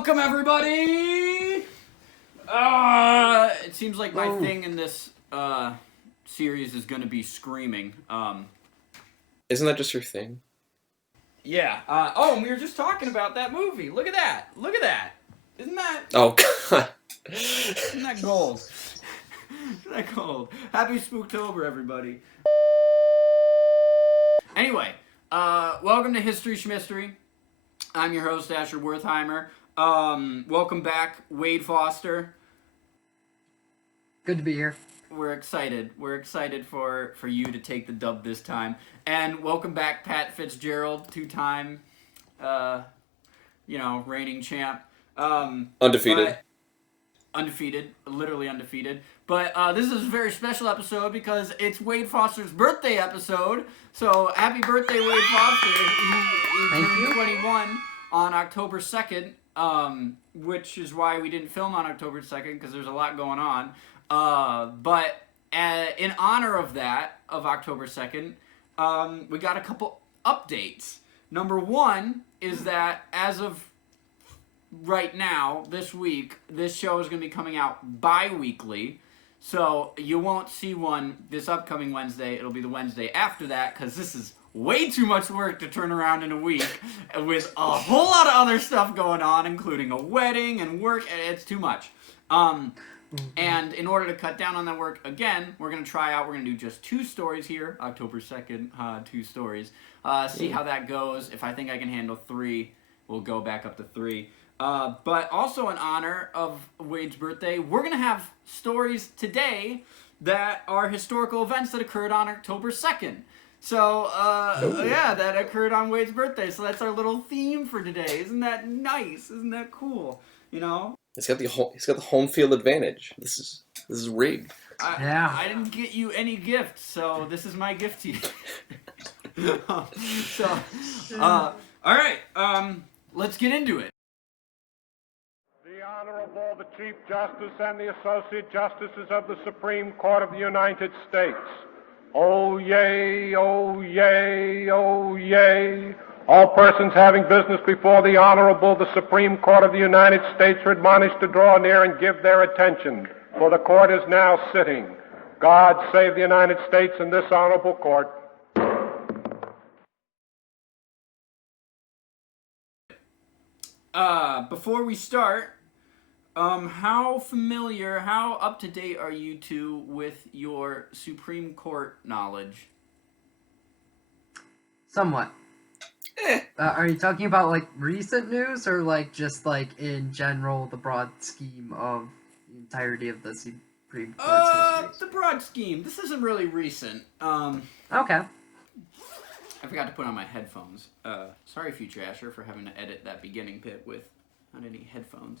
Welcome, everybody! It seems like my thing in this series is going to be screaming. Isn't that just your thing? Yeah. And we were just talking about that movie. Look at that. Look at that. Isn't that... Oh, God. Isn't that gold? Isn't that gold? Happy Spooktober, everybody. Anyway, welcome to History Shmistory. I'm your host, Asher Wertheimer. Welcome back, Wade Foster. Good to be here. We're excited. We're excited for you to take the dub this time. And welcome back, Pat Fitzgerald, two-time, reigning champ. Undefeated. Undefeated. Literally undefeated. But this is a very special episode because it's Wade Foster's birthday episode. So happy birthday, Wade Foster. He turned 21 on October 2nd, which is why we didn't film on October 2nd because there's a lot going on. But in honor of that, of October 2nd, we got a couple updates. Number one is that as of right now, this week, this show is going to be coming out bi-weekly. So you won't see one this upcoming Wednesday. It'll be the Wednesday after that because this is way too much work to turn around in a week with a whole lot of other stuff going on, including a wedding and work. It's too much. And in order to cut down on that work, again, we're going to do just 2 stories here, October 2nd, 2 stories. See how that goes. If I think I can handle 3, we'll go back up to 3. But also in honor of Wade's birthday, we're going to have stories today that are historical events that occurred on October 2nd. So, that occurred on Wade's birthday. So that's our little theme for today. Isn't that nice? Isn't that cool? You know? He's got the home field advantage. This is rigged. I didn't get you any gifts, so this is my gift to you. All right, let's get into it. The Honorable, the Chief Justice and the Associate Justices of the Supreme Court of the United States. Oh, yay, oh, yay, oh, yay. All persons having business before the Honorable, the Supreme Court of the United States are admonished to draw near and give their attention, for the court is now sitting. God save the United States and this honorable court. Before we start, how up to date are you two with your Supreme Court knowledge? Somewhat. Are you talking about, like, recent news, or, like, just, like, in general, the broad scheme of the entirety of the Supreme Court's history? The broad scheme. This isn't really recent. Okay. I forgot to put on my headphones. Sorry, future Asher, for having to edit that beginning bit without any headphones.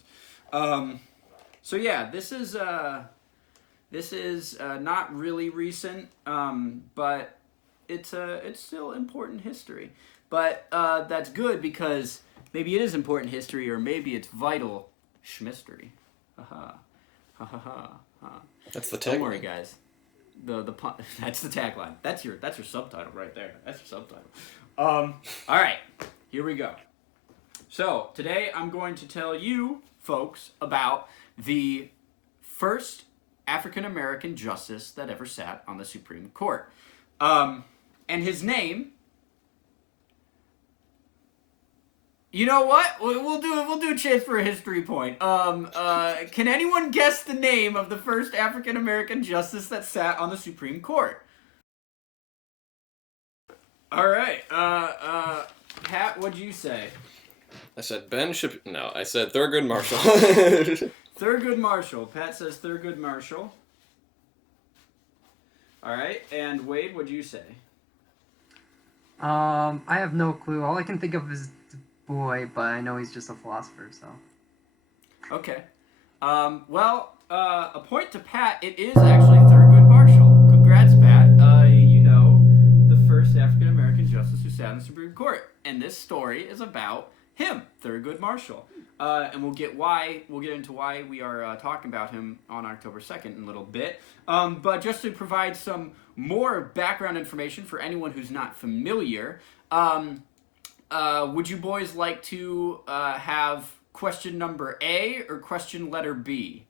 So yeah, this is not really recent, but it's still important history. But that's good because maybe it is important history, or maybe it's vital Shmistory. Ha ha ha ha. That's the tagline. Don't worry, guys. That's the tagline. That's your subtitle right there. That's your subtitle. All right, here we go. So today I'm going to tell you folks about the first African American justice that ever sat on the Supreme Court, and his name. You know what? We'll do a chance for a history point. Can anyone guess the name of the first African American justice that sat on the Supreme Court? All right. Pat, what'd you say? I said I said Thurgood Marshall. Thurgood Marshall. Pat says Thurgood Marshall. All right. And Wade, what'd you say? I have no clue. All I can think of is boy, but I know he's just a philosopher, so. Okay. A point to Pat. It is actually Thurgood Marshall. Congrats, Pat. The first African American justice who sat on the Supreme Court, and this story is about him, Thurgood Marshall. And we'll get into why we are talking about him on October 2nd in a little bit. But just to provide some more background information for anyone who's not familiar, would you boys like to have question number A or question letter B?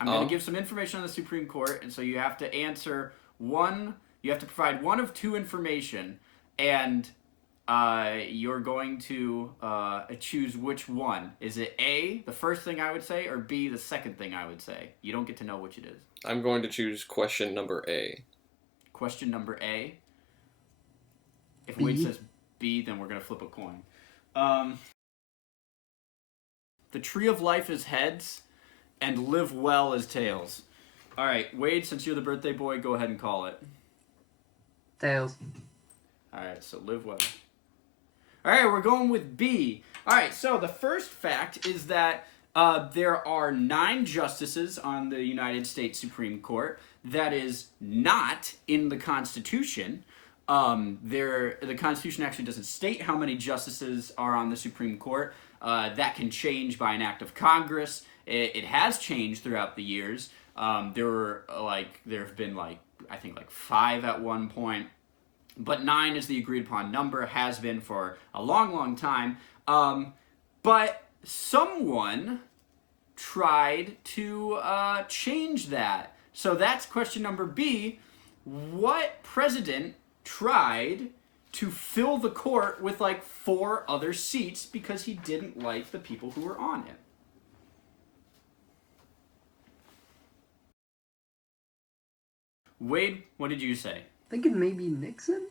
I'm going to give some information on the Supreme Court, and so you have to answer one. You have to provide one of two information, and you're going to choose which one. Is it A, the first thing I would say, or B, the second thing I would say? You don't get to know which it is. I'm going to choose question number A. Question number A. If B? Wade says B, then we're going to flip a coin. The tree of life is heads, and live well is tails. All right, Wade, since you're the birthday boy, go ahead and call it. Tails. All right, so live well. All right, we're going with B. All right, so the first fact is that there are 9 justices on the United States Supreme Court. That is not in the Constitution. The Constitution actually doesn't state how many justices are on the Supreme Court. That can change by an act of Congress. It has changed throughout the years. There have been I think 5 at one point, but 9 is the agreed upon number. Has been for a long, long time. But someone tried to change that. So that's question number B. What president tried to fill the court with 4 other seats because he didn't like the people who were on it? Wade, what did you say? Thinking maybe Nixon?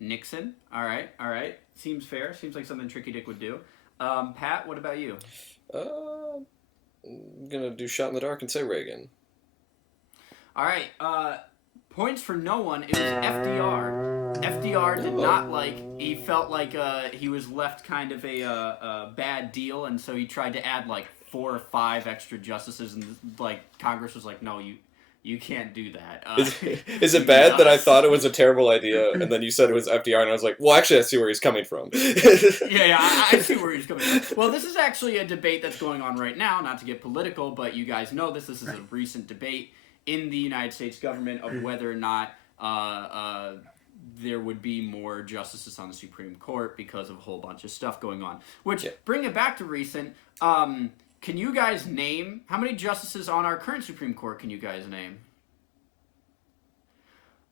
Nixon. All right. Seems fair. Seems like something Tricky Dick would do. Pat, what about you? I'm gonna do shot in the dark and say Reagan. All right. Points for no one. It was FDR. FDR did not he felt like he was left kind of a bad deal, and so he tried to add 4 or 5 extra justices, and Congress was like, no, you can't do that. Is it bad that I thought it was a terrible idea, and then you said it was FDR, and I was like, well, actually, I see where he's coming from. yeah, I see where he's coming from. Well, this is actually a debate that's going on right now, not to get political, but you guys know this. This is a recent debate in the United States government of whether or not there would be more justices on the Supreme Court because of a whole bunch of stuff going on. Which, bring it back to recent, can you guys name, how many justices on our current Supreme Court can you guys name?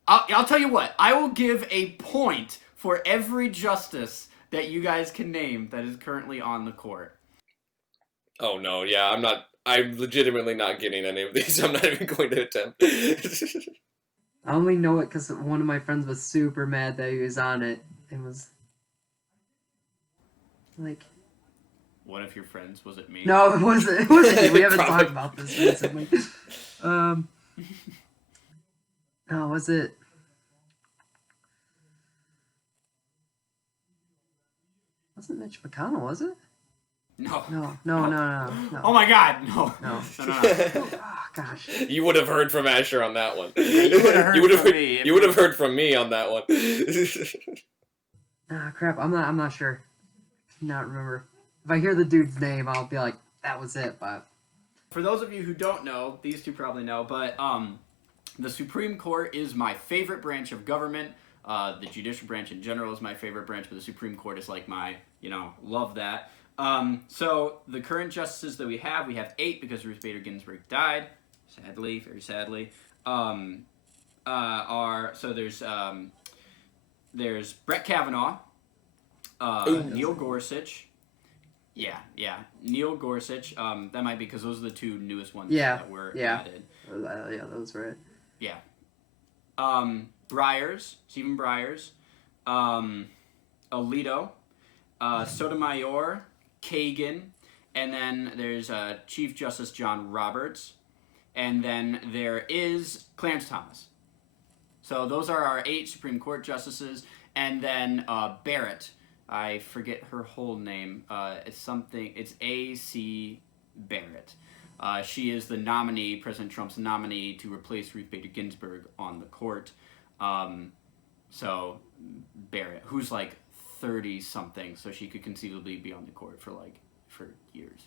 I'll tell you what, I will give a point for every justice that you guys can name that is currently on the court. Oh no, yeah, I'm legitimately not getting any of these. I'm not even going to attempt. I only know it because one of my friends was super mad that he was on it. It was One of your friends, was it me? No, it wasn't. It wasn't me. We haven't Probably. talked about this recently. No, was it? Wasn't Mitch McConnell? Was it? No. No. Oh my God, no. No. No. Oh, gosh. You would have heard from Asher on that one. You would have heard from me. You would have heard from me on that one. Ah, crap. I'm not sure. Cannot remember. If I hear the dude's name, I'll be like, that was it. But for those of you who don't know, these two probably know, but the Supreme Court is my favorite branch of government. The judicial branch in general is my favorite branch, but the Supreme Court is my, love that. So the current justices that we have 8 because Ruth Bader Ginsburg died, sadly, very sadly. There's Brett Kavanaugh, Neil Gorsuch. Yeah, Neil Gorsuch. That might be because those are the 2 newest ones that were added. Yeah, that was right. Yeah. Stephen Breyers, Alito, Sotomayor, Kagan, and then there's Chief Justice John Roberts, and then there is Clarence Thomas. So those are our 8 Supreme Court justices, and then Barrett. I forget her whole name. It's A.C. Barrett. She is the nominee, President Trump's nominee, to replace Ruth Bader Ginsburg on the court. So Barrett, who's 30-something, so she could conceivably be on the court for years.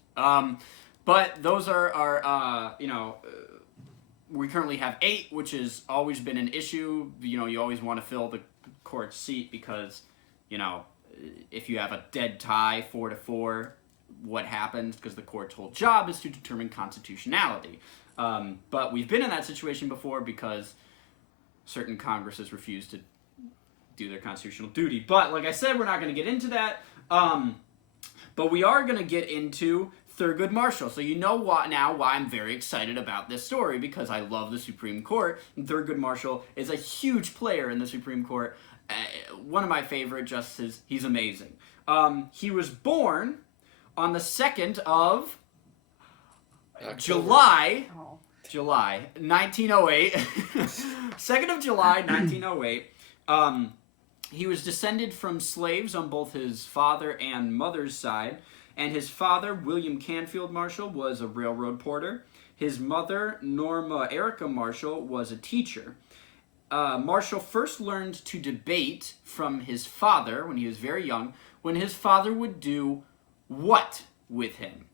But those are our, we currently have 8, which has always been an issue. You always want to fill the court seat because, if you have a dead tie, 4-4, what happens, because the court's whole job is to determine constitutionality. But we've been in that situation before because certain Congresses refuse to do their constitutional duty. But like I said, we're not going to get into that. But we are going to get into Thurgood Marshall. So you know why I'm very excited about this story, because I love the Supreme Court, and Thurgood Marshall is a huge player in the Supreme Court. One of my favorite justices. He's amazing. He was born on the 2nd of July 1908. 2nd of July 1908. He was descended from slaves on both his father and mother's side, and his father, William Canfield Marshall, was a railroad porter. His mother, Norma Erica Marshall, was a teacher. Marshall first learned to debate from his father when he was very young, when his father would do what with him?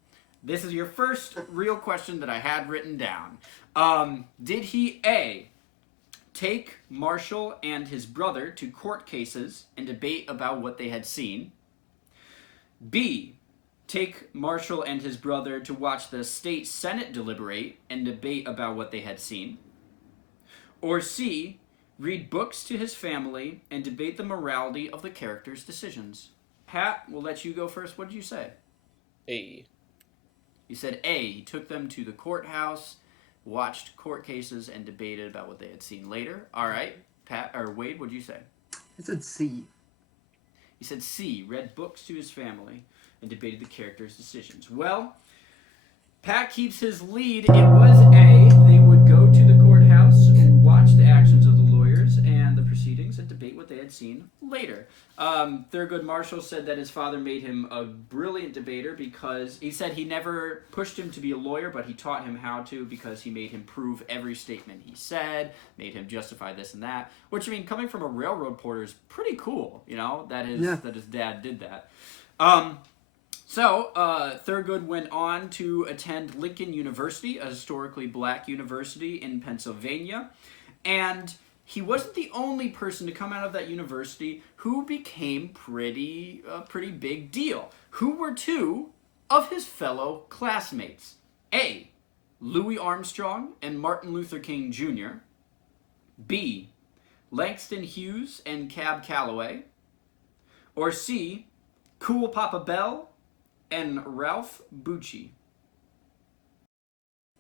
This is your first real question that I had written down. Did he, A, take Marshall and his brother to court cases and debate about what they had seen? B, take Marshall and his brother to watch the state senate deliberate and debate about what they had seen? Or C, read books to his family and debate the morality of the characters' decisions? Pat, we'll let you go first. What did you say? A. You said A. He took them to the courthouse, watched court cases, and debated about what they had seen later. All right. Pat, or Wade, what did you say? I said C. He said C. Read books to his family and debated the characters' decisions. Well, Pat keeps his lead. It was A. They would go to the courthouse, watch the actions of the lawyers and the proceedings, and debate what they had seen later. Thurgood Marshall said that his father made him a brilliant debater because he said he never pushed him to be a lawyer, but he taught him how to, because he made him prove every statement he said, made him justify this and that. Which, I mean, coming from a railroad porter is pretty cool, you know, that his dad did that. So Thurgood went on to attend Lincoln University, a historically black university in Pennsylvania, and he wasn't the only person to come out of that university who became a pretty big deal. Who were two of his fellow classmates? A, Louis Armstrong and Martin Luther King Jr. B, Langston Hughes and Cab Calloway. Or C, Cool Papa Bell and Ralph Bucci.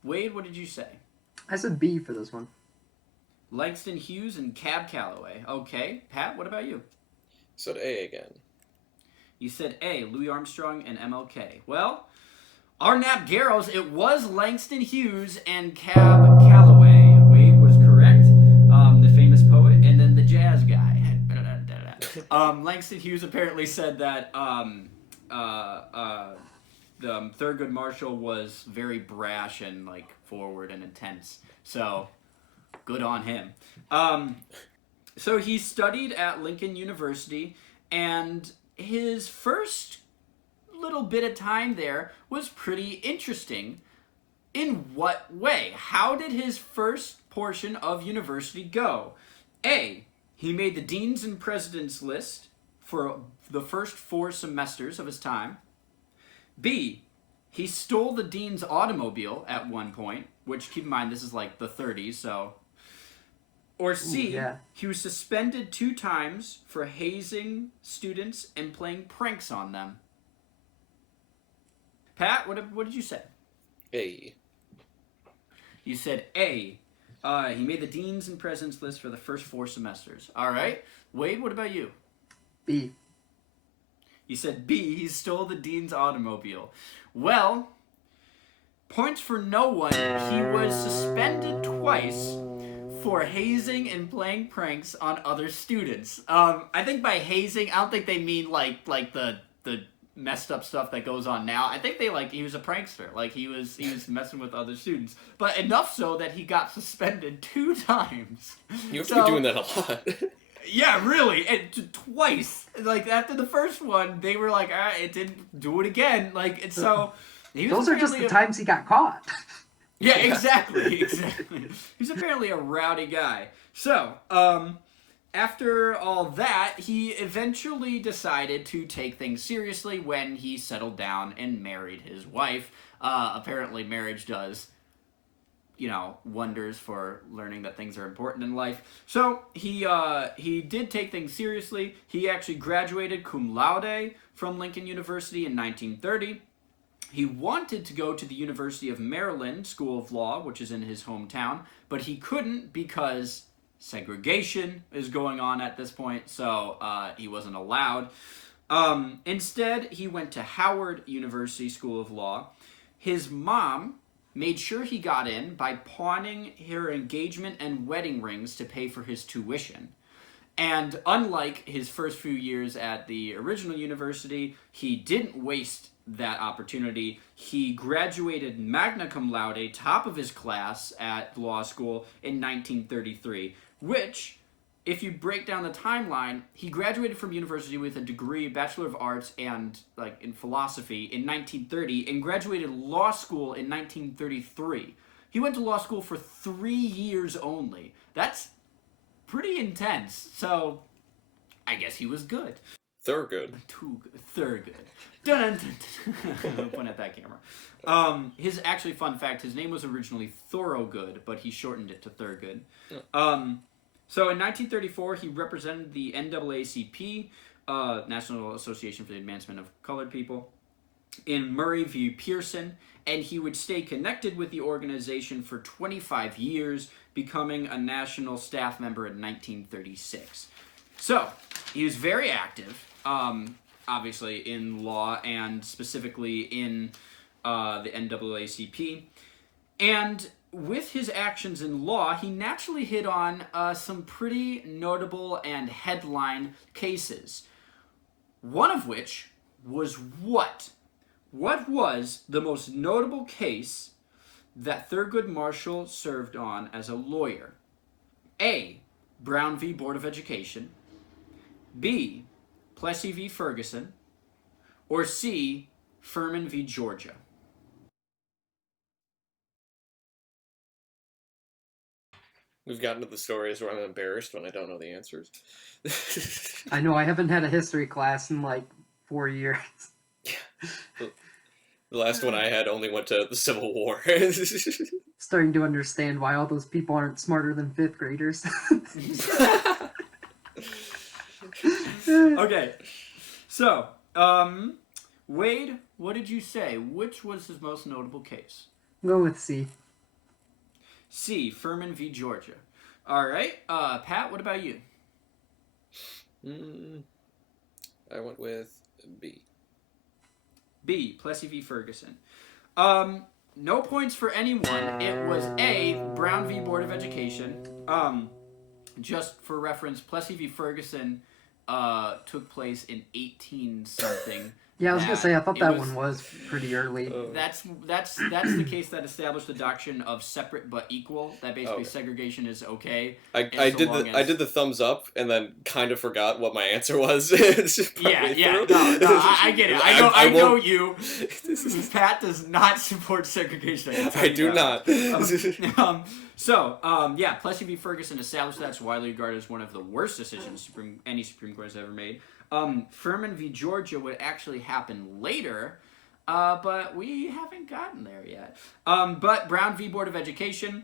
Wade, what did you say? I said B for this one. Langston Hughes and Cab Calloway. Okay. Pat, what about you? Said A again. You said A, Louis Armstrong and MLK. Well, Arnap Garrows, it was Langston Hughes and Cab Calloway. Wade was correct. The famous poet, and then the jazz guy. Langston Hughes apparently said that Thurgood Marshall was very brash and like forward and intense. So good on him. So he studied at Lincoln University, and his first little bit of time there was pretty interesting. In what way? How did his first portion of university go? A, he made the deans and presidents list for the first 4 semesters of his time. B, he stole the dean's automobile at one point, which, keep in mind, this is like the 30s, so... Or C, he was suspended 2 times for hazing students and playing pranks on them. Pat, what did you say? A. You said A. He made the deans and presidents list for the first 4 semesters. All right. Wade, what about you? B. You said B. He stole the dean's automobile. Well, points for no one. He was suspended twice for hazing and playing pranks on other students. I think by hazing, I don't think they mean like the messed up stuff that goes on now. I think he was a prankster. Like he was messing with other students. But enough so that he got suspended 2 times. You have to be doing that a lot. Yeah, really. And twice. Like after the first one, they were like, it didn't do it again. Like, and so he was those are just the times he got caught. Yeah, exactly. He's apparently a rowdy guy. So, after all that, he eventually decided to take things seriously when he settled down and married his wife. Apparently, marriage does, wonders for learning that things are important in life. So he did take things seriously. He actually graduated cum laude from Lincoln University in 1930. He wanted to go to the University of Maryland School of Law, which is in his hometown, but he couldn't because segregation is going on at this point, so he wasn't allowed. Instead, he went to Howard University School of Law. His mom made sure he got in by pawning her engagement and wedding rings to pay for his tuition. And unlike his first few years at the original university, he didn't waste that opportunity. He graduated magna cum laude, top of his class at law school in 1933, which, if you break down the timeline, he graduated from university with a degree, Bachelor of Arts, and in philosophy in 1930, and graduated law school in 1933. He went to law school for 3 years only. That's pretty intense. So, I guess he was good. Thurgood. Thurgood. Dun-dun-dun-dun. Point at that camera. His actually fun fact: his name was originally Thorogood, but he shortened it to Thurgood. So in 1934, he represented the NAACP, National Association for the Advancement of Colored People, in Murray v. Pearson, and he would stay connected with the organization for 25 years, becoming a national staff member in 1936. So, he was very active, obviously, in law and specifically in the NAACP. And with his actions in law, he naturally hit on some pretty notable and headline cases. One of which was what? What was the most notable case that Thurgood Marshall served on as a lawyer? A. Brown v. Board of Education. B. Plessy v. Ferguson. Or C. Furman v. Georgia. We've gotten to the stories where I'm embarrassed when I don't know the answers. I know, I haven't had a history class in 4 years. The last one I had only went to the Civil War. Starting to understand why all those people aren't smarter than 5th graders. Okay, so, Wade, what did you say? Which was his most notable case? Go with C. C. Furman v. Georgia. All right, Pat, what about you? I went with B. B. Plessy v. Ferguson. No points for anyone. It was A. Brown v. Board of Education. Just for reference, Plessy v. Ferguson took place in 18-something. Yeah, I was gonna say, I thought that one was pretty early. That's the case that established the doctrine of separate but equal. That basically segregation is okay. I did the thumbs up and then kind of forgot what my answer was. Yeah. No, I get it. I know you. Pat does not support segregation. I do not. Plessy v. Ferguson established that's widely regarded as one of the worst decisions any Supreme Court has ever made. Furman v. Georgia would actually happen later, but we haven't gotten there yet. But Brown v. Board of Education,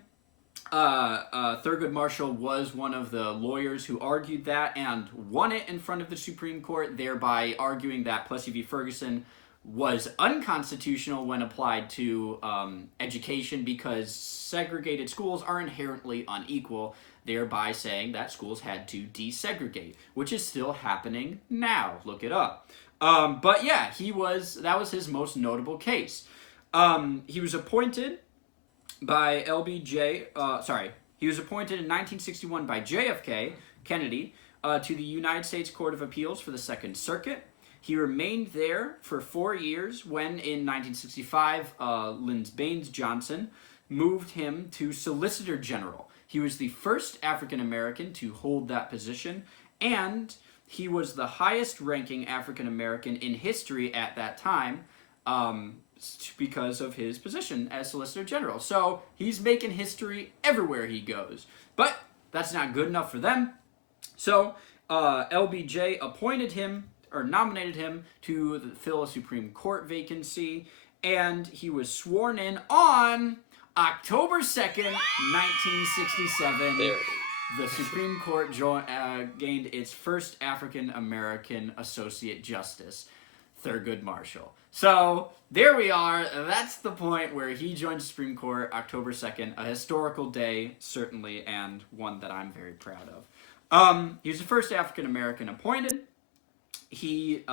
Thurgood Marshall was one of the lawyers who argued that and won it in front of the Supreme Court, thereby arguing that Plessy v. Ferguson was unconstitutional when applied to education because segregated schools are inherently unequal, thereby saying that schools had to desegregate, which is still happening now. Look it up. But yeah, that was his most notable case. He was appointed by he was appointed in 1961 by JFK Kennedy to the United States Court of Appeals for the Second Circuit. He remained there for 4 years when, in 1965, Lynd Baines Johnson moved him to Solicitor General. He was the first African-American to hold that position, and he was the highest-ranking African-American in history at that time because of his position as Solicitor General. So he's making history everywhere he goes. But that's not good enough for them. So LBJ appointed him or nominated him to fill a Supreme Court vacancy, and he was sworn in on October 2nd, 1967. There. The Supreme Court gained its first African American Associate Justice, Thurgood Marshall. So there we are. That's the point where he joined the Supreme Court, October 2nd, a historical day, certainly, and one that I'm very proud of. He was the first African American appointed. He,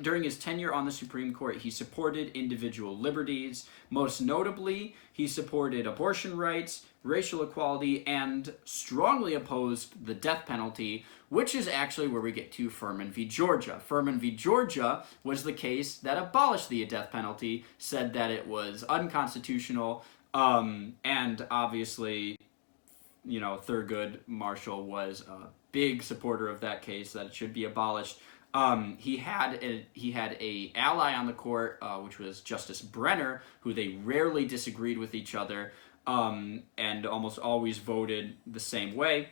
during his tenure on the Supreme Court, he supported individual liberties. Most notably, he supported abortion rights, racial equality, and strongly opposed the death penalty, which is actually where we get to Furman v. Georgia. Furman v. Georgia was the case that abolished the death penalty, said that it was unconstitutional, and obviously, you know, Thurgood Marshall was a big supporter of that case, that it should be abolished. He had a ally on the court, which was Justice Brenner, who they rarely disagreed with each other, and almost always voted the same way.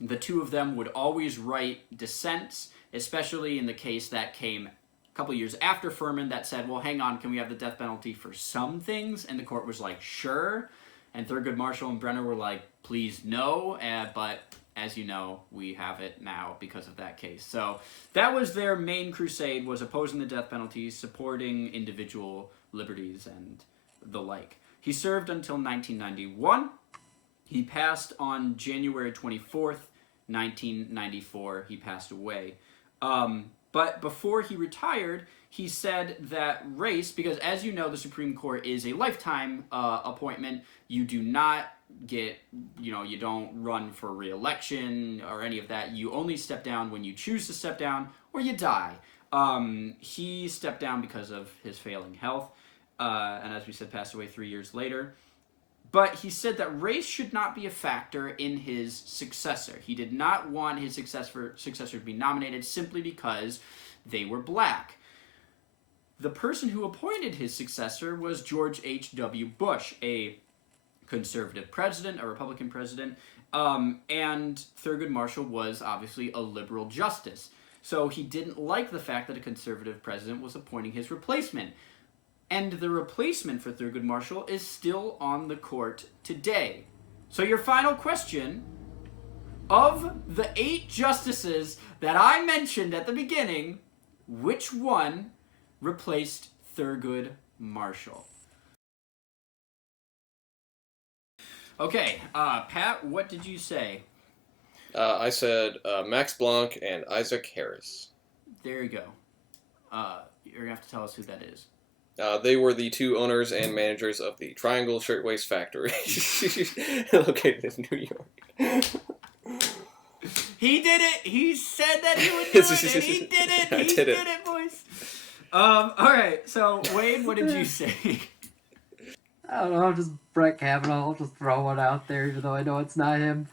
The two of them would always write dissents, especially in the case that came a couple years after Furman that said, well, hang on, can we have the death penalty for some things? And the court was like, sure. And Thurgood Marshall and Brenner were like, please no, but as you know, we have it now because of that case. So that was their main crusade, was opposing the death penalty, supporting individual liberties and the like. He served until 1991. He passed on January 24th, 1994. He passed away. But before he retired, he said that race, because as you know, the Supreme Court is a lifetime appointment. You do not get, you don't run for re-election or any of that. You only step down when you choose to step down or you die. He stepped down because of his failing health, and as we said, passed away 3 years later. But he said that race should not be a factor in his successor. He did not want his successor to be nominated simply because they were black. The person who appointed his successor was George H.W. Bush, a conservative president, a Republican president, and Thurgood Marshall was obviously a liberal justice. So he didn't like the fact that a conservative president was appointing his replacement. And the replacement for Thurgood Marshall is still on the court today. So your final question, of the 8 justices that I mentioned at the beginning, which one replaced Thurgood Marshall? Okay, Pat, what did you say? I said Max Planck and Isaac Harris. There you go. You're going to have to tell us who that is. They were the 2 owners and managers of the Triangle Shirtwaist Factory, located in New York. He did it! He said that he would do it, and he did it! He did it, boys! Alright, so, Wade, what did you say? I don't know, just Brett Kavanaugh. I'll just throw one out there, even though I know it's not him.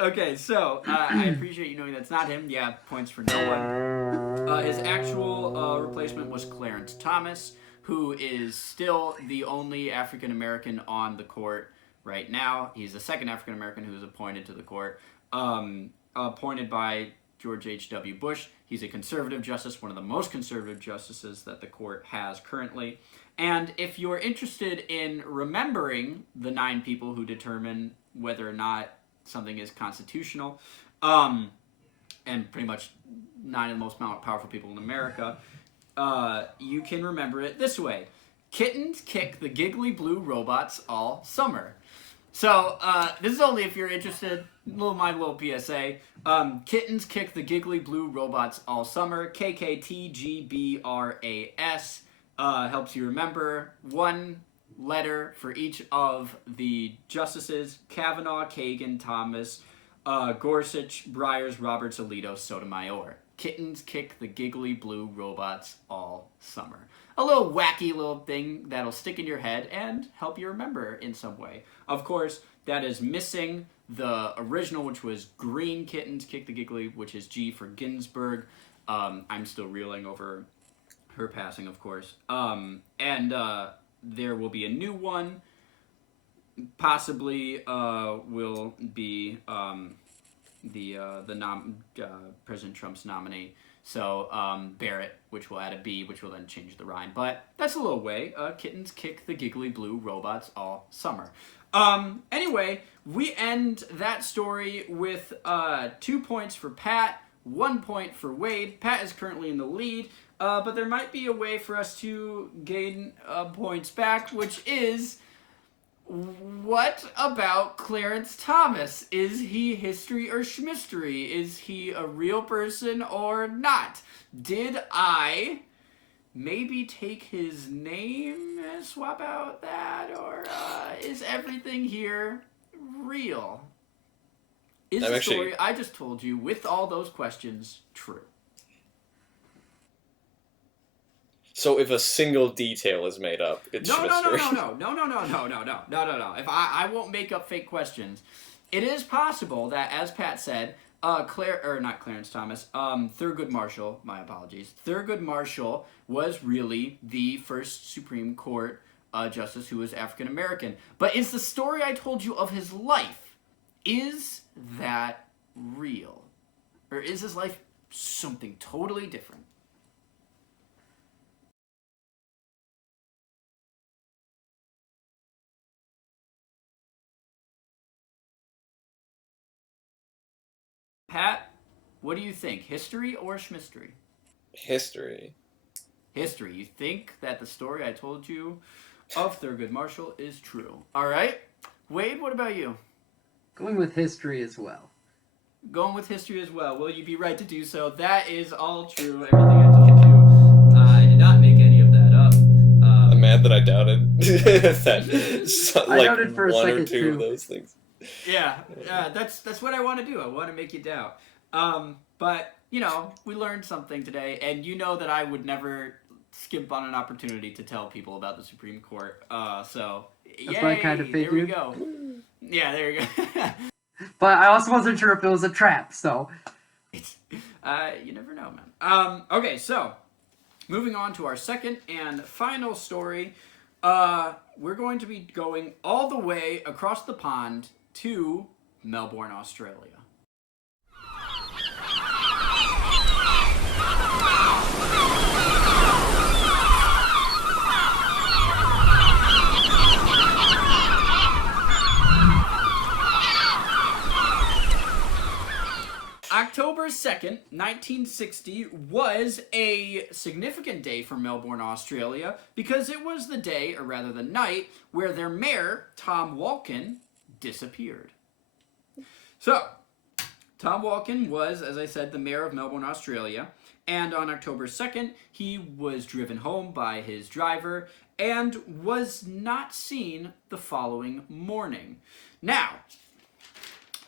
Okay, so, I appreciate you knowing that's not him. Yeah, points for no one. His actual replacement was Clarence Thomas, who is still the only African-American on the court right now. He's the second African-American who was appointed to the court, appointed by George H.W. Bush. He's a conservative justice, one of the most conservative justices that the court has currently. And if you're interested in remembering the 9 people who determine whether or not something is constitutional, and pretty much 9 of the most powerful people in America, you can remember it this way. Kittens kick the giggly blue robots all summer. So, this is only if you're interested. My little PSA. Kittens kick the giggly blue robots all summer. KKTGBRAS. Helps you remember 1 letter for each of the justices: Kavanaugh, Kagan, Thomas, Gorsuch, Breyer, Roberts, Alito, Sotomayor. Kittens kick the giggly blue robots all summer. A little wacky little thing that'll stick in your head and help you remember in some way. Of course, that is missing the original, which was green kittens kick the giggly, which is G for Ginsburg. I'm still reeling over her passing, of course. There will be a new one. Possibly will be President Trump's nominee. So Barrett, which will add a B, which will then change the rhyme. But that's a little way. Kittens kick the giggly blue robots all summer. Anyway, we end that story with 2 points for Pat, 1 point for Wade. Pat is currently in the lead, but there might be a way for us to gain points back, which is, what about Clarence Thomas? Is he history or schmistory? Is he a real person or not? Did I maybe take his name and swap out that, or is everything here real? Is the story I just told you with all those questions true? So if a single detail is made up, it's No. mystery. No. If I won't make up fake questions. It is possible that, as Pat said, Thurgood Marshall, my apologies. Thurgood Marshall was really the first Supreme Court justice who was African American. But is the story I told you of his life, is that real? Or is his life something totally different? Pat, what do you think? History or schmistory? History. History. You think that the story I told you of Thurgood Marshall is true. All right. Wade, what about you? Going with history as well. Going with history as well. Will you be right to do so? That is all true. Everything I told you. I did not make any of that up. I'm mad that I doubted that. I doubted for a one or second, two too. of those things. Yeah, that's what I want to do. I want to make you doubt. But, you know, we learned something today, and you know that I would never skimp on an opportunity to tell people about the Supreme Court. So, That's what I kind of there we figured. go. Yeah, there you go. But I also wasn't sure if it was a trap, so... It's, you never know, man. Okay, so, moving on to our second and final story. We're going to be going all the way across the pond to Melbourne, Australia. October 2nd, 1960 was a significant day for Melbourne, Australia, because it was the day, or rather the night, where their mayor, Tom Walkin, disappeared. So, Tom Walkin was, as I said, the mayor of Melbourne, Australia, and on October 2nd, he was driven home by his driver and was not seen the following morning. Now,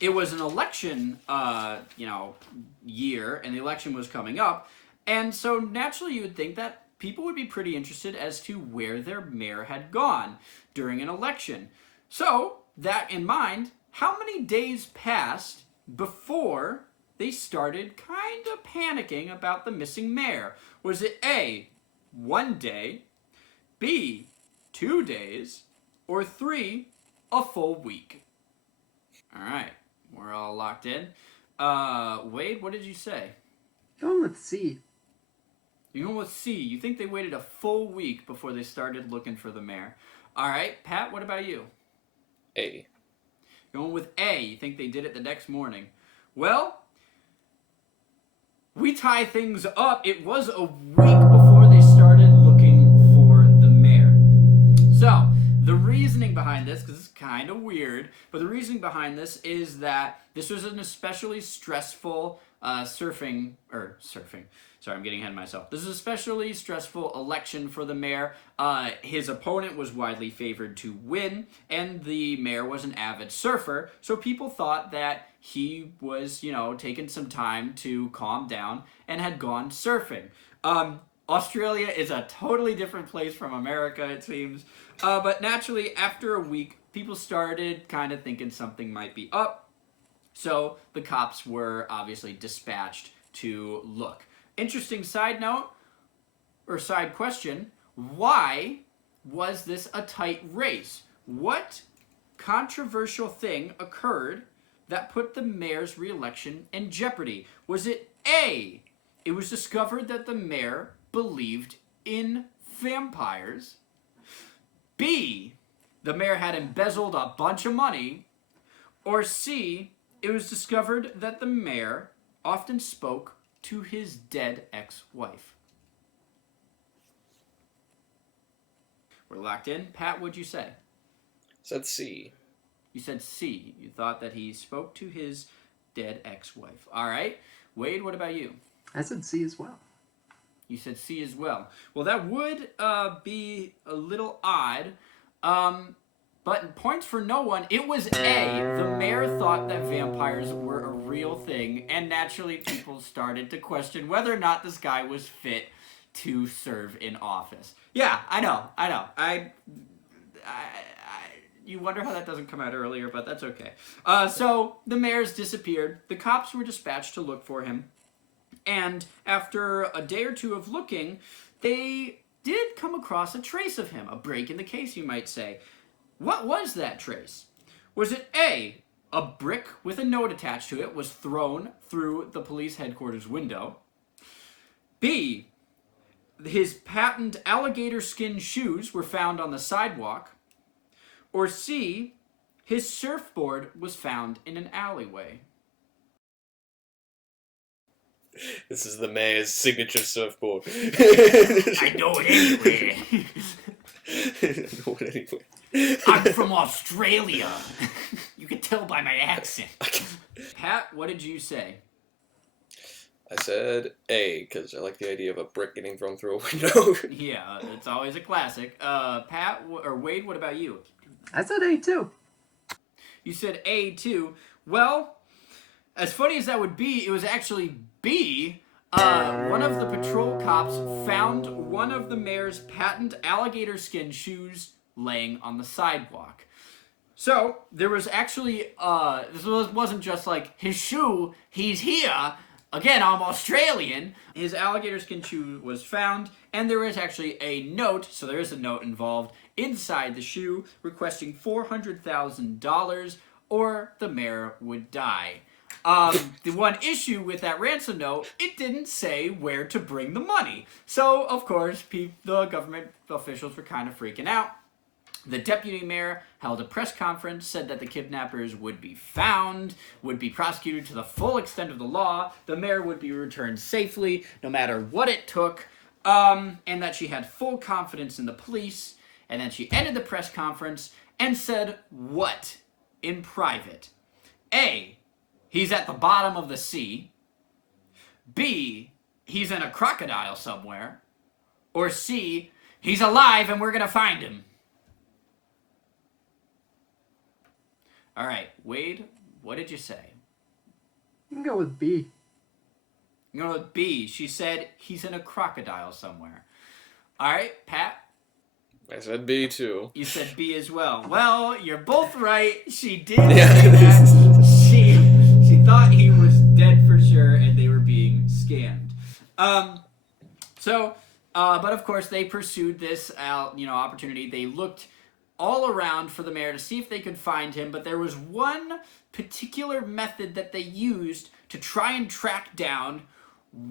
it was an election, year, and the election was coming up, and so naturally you would think that people would be pretty interested as to where their mayor had gone during an election. So, that in mind, how many days passed before they started kind of panicking about the missing mayor? Was it A, 1 day, B, 2 days, or 3, a full week? All right. We're all locked in. Wade, what did you say? Going with C. You're going with C. You think they waited a full week before they started looking for the mayor. All right, Pat, what about you? A. Going with A. You think they did it the next morning. Well, we tie things up. It was a week before they started looking for the mayor. So, the reasoning behind this, because it's kind of weird, but the reasoning behind this is that this was an especially stressful Sorry, I'm getting ahead of myself. This is an especially stressful election for the mayor. His opponent was widely favored to win, and the mayor was an avid surfer, so people thought that he was, taking some time to calm down and had gone surfing. Australia is a totally different place from America, it seems. But naturally, after a week, people started kind of thinking something might be up. So the cops were obviously dispatched to look. Interesting side note, or side question, why was this a tight race? What controversial thing occurred that put the mayor's re-election in jeopardy? Was it A, it was discovered that the mayor believed in vampires? B, the mayor had embezzled a bunch of money? Or C, it was discovered that the mayor often spoke to his dead ex-wife? We're locked in. Pat, what'd you say? Said C. You said C. You thought that he spoke to his dead ex-wife. All right. Wade, what about you? I said C as well. You said C as well. Well, that would be a little odd. But points for no one. It was A. The mayor thought that vampires were a real thing, and naturally people started to question whether or not this guy was fit to serve in office. Yeah, I know. You wonder how that doesn't come out earlier, but that's okay. So the mayor's disappeared. The cops were dispatched to look for him. And after a day or two of looking, they did come across a trace of him. A break in the case, you might say. What was that trace? Was it A, a brick with a note attached to it was thrown through the police headquarters window? B, his patent alligator skin shoes were found on the sidewalk? Or C, his surfboard was found in an alleyway? This is the mayor's signature surfboard. I know it anyway. I know it anyway. I'm from Australia. You can tell by my accent. Pat, what did you say? I said A, because I like the idea of a brick getting thrown through a window. Yeah, it's always a classic. Pat, or Wade, what about you? I said A too. You said A too. Well, as funny as that would be, it was actually B. One of the patrol cops found one of the mayor's patent alligator skin shoes laying on the sidewalk. So, there was actually, this wasn't just like, his shoe, he's here, again, I'm Australian. His alligator skin shoe was found, and there was actually a note, so there is a note involved, inside the shoe, requesting $400,000, or the mayor would die. The one issue with that ransom note, it didn't say where to bring the money. So, of course, the government officials were kind of freaking out. The deputy mayor held a press conference, said that the kidnappers would be found, would be prosecuted to the full extent of the law, the mayor would be returned safely, no matter what it took, and that she had full confidence in the police, and then she ended the press conference and said what in private? A, he's at the bottom of the sea. B, he's in a crocodile somewhere. Or C, he's alive and we're gonna find him. All right, Wade, what did you say? You can go with B. You know what, B, she said he's in a crocodile somewhere. All right, Pat? I said B too. You said B as well. Well, you're both right. She did say that. She thought he was dead for sure, and they were being scammed. But of course, they pursued this, opportunity. They looked all around for the mayor to see if they could find him, but there was one particular method that they used to try and track down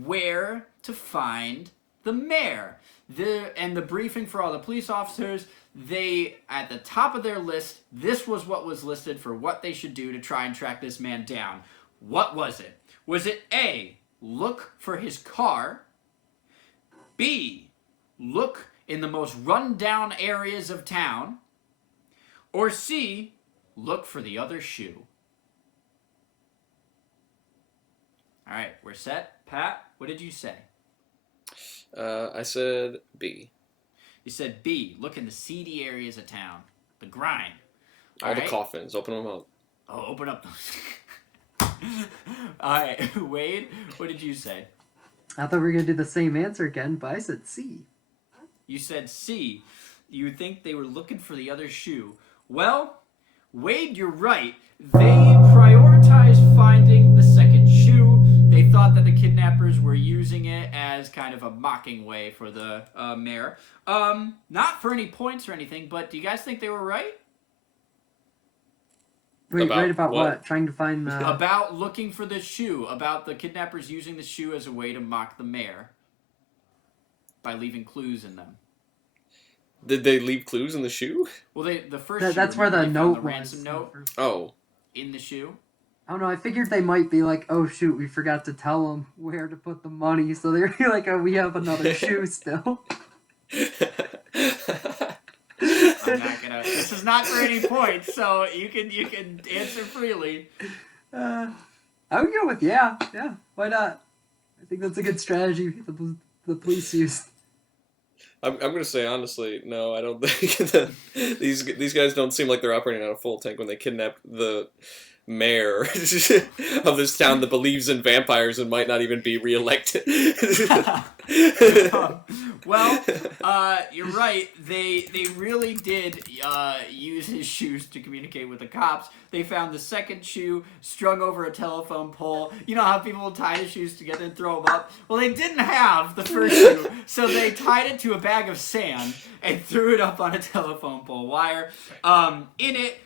where to find the mayor. And the briefing for all the police officers, they, at the top of their list, this was what was listed for what they should do to try and track this man down. What was it? Was it A, look for his car? B, look in the most run-down areas of town? Or C, look for the other shoe? All right, we're set. Pat, what did you say? I said B. You said B, look in the seedy areas of town. The grind. All the coffins, open them up. Oh, open up those. All right, Wade, what did you say? I thought we were going to do the same answer again, but I said C. You said C. You think they were looking for the other shoe. Well, Wade, you're right. They prioritized finding the second shoe. They thought that the kidnappers were using it as kind of a mocking way for the mayor. Not for any points or anything, but do you guys think they were right? Wait, About right about what? what? Trying to find the... About looking for the shoe, about the kidnappers using the shoe as a way to mock the mayor by leaving clues in them. Did they leave clues in the shoe? Well, the first That- shoe, that's where remember the they found note the ransom was. note Oh. in the shoe. I don't know, I figured they might be like, oh shoot, we forgot to tell them where to put the money, so they're like, oh, we have another shoe still. I'm not gonna. This is not for any points, so you can answer freely. I would go with yeah, why not? I think that's a good strategy the police used. I'm gonna say honestly, no, I don't think that these guys don't seem like they're operating on a full tank when they kidnap the mayor of this town that believes in vampires and might not even be reelected. Well, you're right. They really did use his shoes to communicate with the cops. They found the second shoe strung over a telephone pole. You know how people will tie the shoes together and throw them up? Well, they didn't have the first shoe, so they tied it to a bag of sand and threw it up on a telephone pole wire. In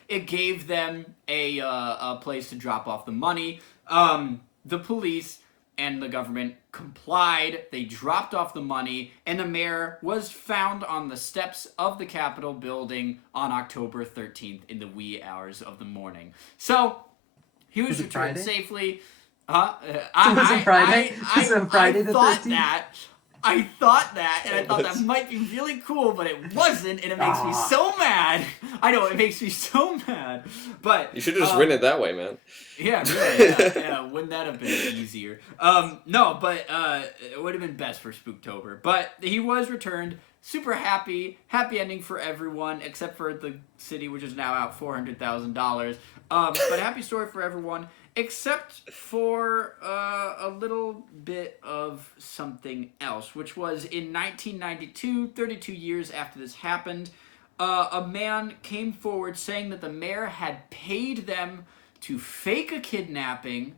it gave them a place to drop off the money. The police and the government complied. They dropped off the money, and the mayor was found on the steps of the Capitol building on October 13th in the wee hours of the morning. So, he was returned Friday? safely. Was it Friday? Was it Friday the 13th? I thought that, and I thought that might be really cool, but it wasn't, and it makes me so mad. I know, it makes me so mad. But You should have just written it that way, man. yeah, really, yeah. Wouldn't that have been easier? No, but it would have been best for Spooktober. But he was returned, super happy ending for everyone, except for the city, which is now out $400,000. But happy story for everyone, except for a little bit of something else, which was in 1992, 32 years after this happened, a man came forward saying that the mayor had paid them to fake a kidnapping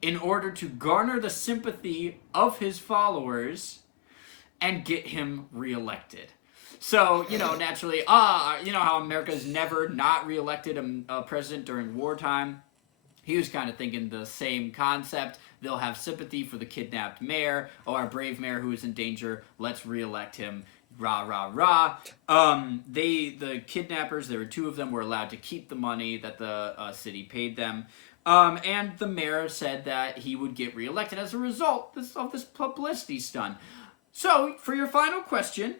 in order to garner the sympathy of his followers and get him reelected. So, naturally, you know how America's never not reelected a president during wartime? He was kind of thinking the same concept. They'll have sympathy for the kidnapped mayor. Oh, our brave mayor who is in danger. Let's reelect him. Rah, rah, rah. The kidnappers, there were two of them, were allowed to keep the money that the city paid them. And the mayor said that he would get reelected as a result of this publicity stunt. So, for your final question,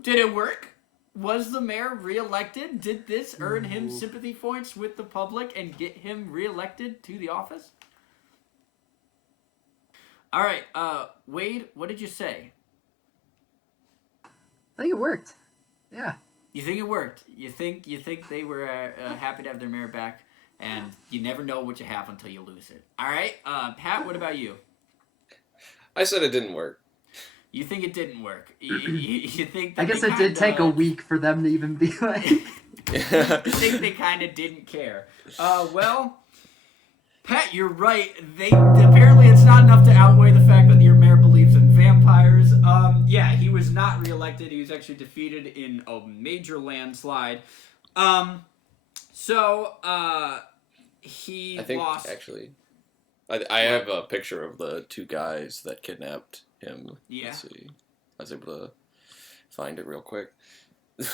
did it work? Was the mayor reelected? Did this earn him sympathy points with the public and get him reelected to the office? All right, Wade, what did you say? I think it worked. Yeah. You think it worked? You think they were happy to have their mayor back, and you never know what you have until you lose it. All right, Pat, what about you? I said it didn't work. You think it didn't work? You think? That I guess it did take a week for them to even be like... You think they kind of didn't care? Well, Pat, you're right. Apparently it's not enough to outweigh the fact that your mayor believes in vampires. Yeah, he was not reelected. He was actually defeated in a major landslide. He I think, lost. actually, I have a picture of the two guys that kidnapped him. Yeah. Let's see. I was able to find it real quick. God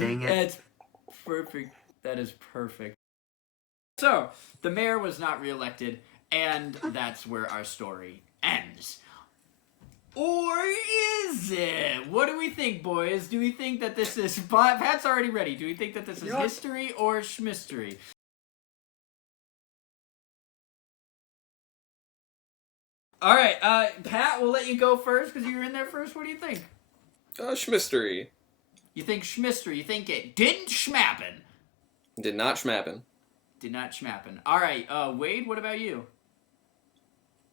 dang it. That's perfect. That is perfect. So, the mayor was not reelected, and that's where our story ends. Or is it? What do we think, boys? Do we think that this is... Pat's already ready. Do we think that this is history or Shmistory? All right, Pat, we'll let you go first because you were in there first. What do you think? Shmistory. You think Shmistory. You think it didn't schmappen. Did not schmappen. Did not schmappen. All right, Wade, what about you?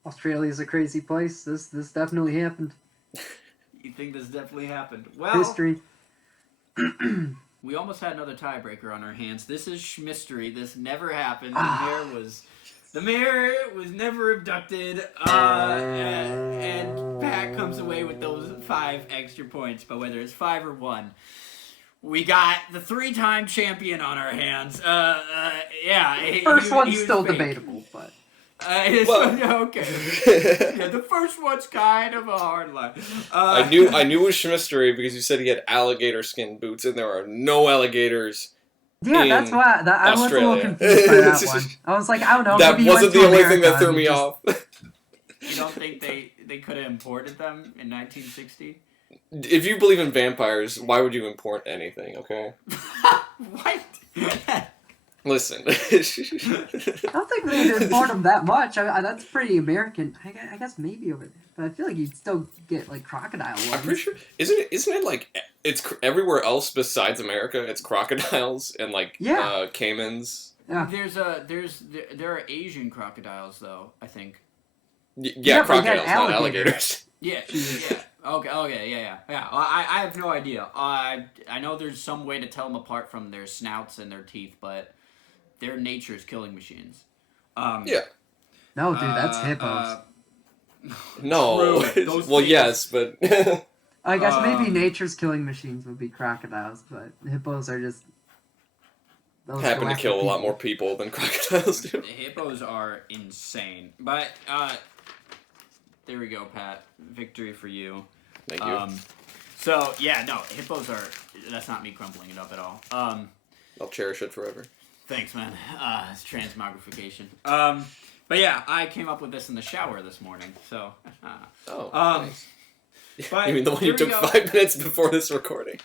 Australia's a crazy place. This definitely happened. You think this definitely happened? Well, History. We almost had another tiebreaker on our hands. This is Shmistory. This never happened. The mayor was never abducted. And Pat comes away with those 5 extra points. But whether it's 5 or 1, we got the 3-time champion on our hands. Yeah. First one's he was still fake. debatable, but Okay. Yeah, the first one's kind of a hard line. I knew it was Shmistory because you said he had alligator skin boots, and there are no alligators. yeah, that's why I was a little Australia. confused by that one. I was like, I don't know. That maybe he wasn't went to the only thing America that threw and me he just- off. You don't think they could have imported them in 1960? If you believe in vampires, why would you import anything? Okay, What? listen. I don't think they import them that much. That's pretty American. I guess maybe over there, but I feel like you'd still get like crocodile ones. I'm pretty sure. Isn't it like it's everywhere else besides America? It's crocodiles and like caimans. Yeah. There are Asian crocodiles though, I think. Yeah, but you got crocodiles, not alligators. Yeah. Okay. Yeah. Well, I have no idea. I know there's some way to tell them apart from their snouts and their teeth, but they're nature's killing machines. Yeah. No, dude, that's hippos. No. True. Those Well, things- yes, but I guess maybe nature's killing machines would be crocodiles, but hippos are just. those happen to galactic kill a lot people. more people than crocodiles do. The hippos are insane. But there we go, Pat. Victory for you. Thank you. So yeah, no, hippos are. That's not me crumpling it up at all. I'll cherish it forever. Thanks, man. It's transmogrification. But yeah, I came up with this in the shower this morning. So. Oh, nice. But You mean the one here you we took go. 5 minutes before this recording?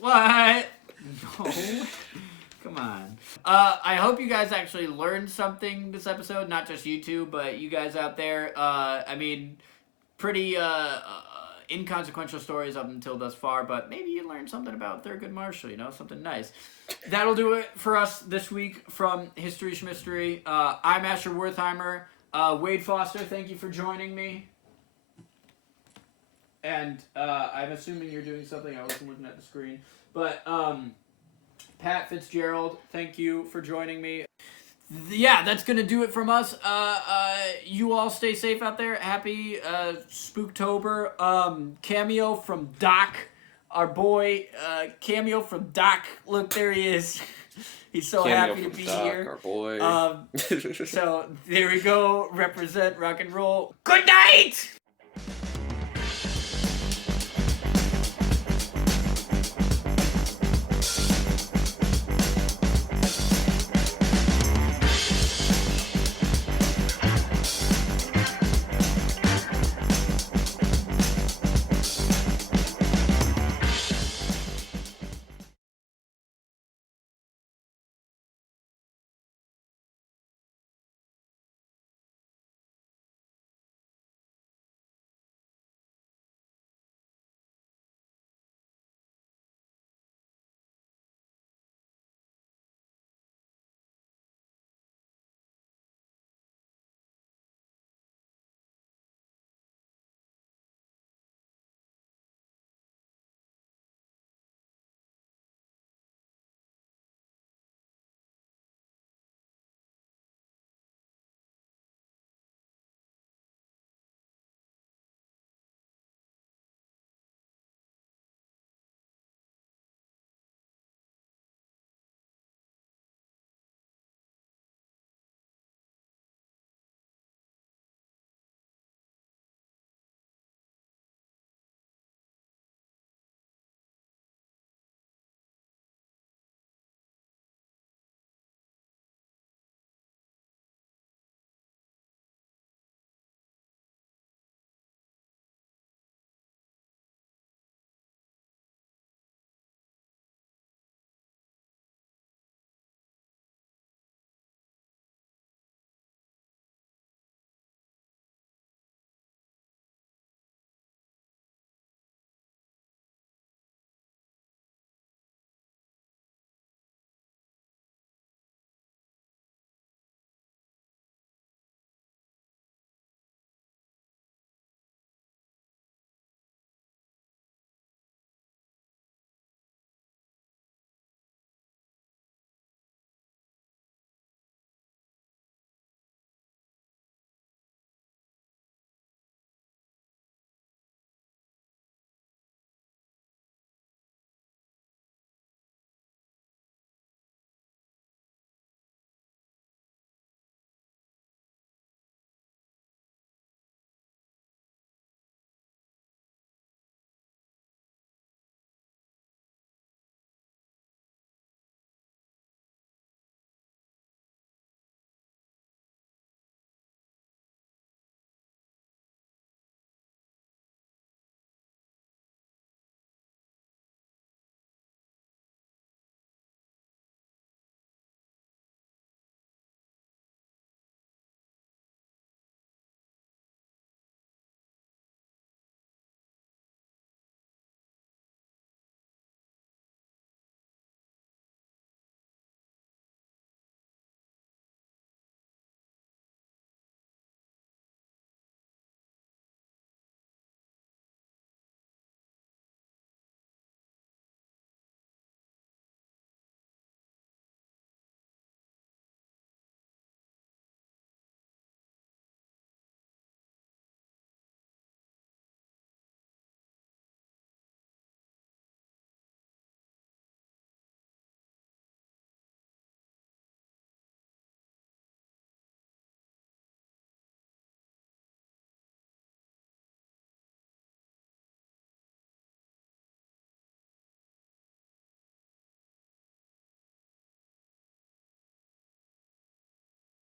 What? No. Come on. I hope you guys actually learned something this episode, not just you two, but you guys out there. I mean, pretty inconsequential stories up until thus far, but maybe you learned something about Thurgood Marshall, something nice. That'll do it for us this week from History Shmistory. I'm Asher Wertheimer. Wade Foster, thank you for joining me. And I'm assuming you're doing something. I wasn't looking at the screen. But Pat Fitzgerald, thank you for joining me. Yeah, that's going to do it from us. You all stay safe out there. Happy Spooktober. Cameo from Doc, our boy. Cameo from Doc. Look, there he is. He's so Cameo happy to from be Doc, here. our boy. So there we go. Represent rock and roll. Good night!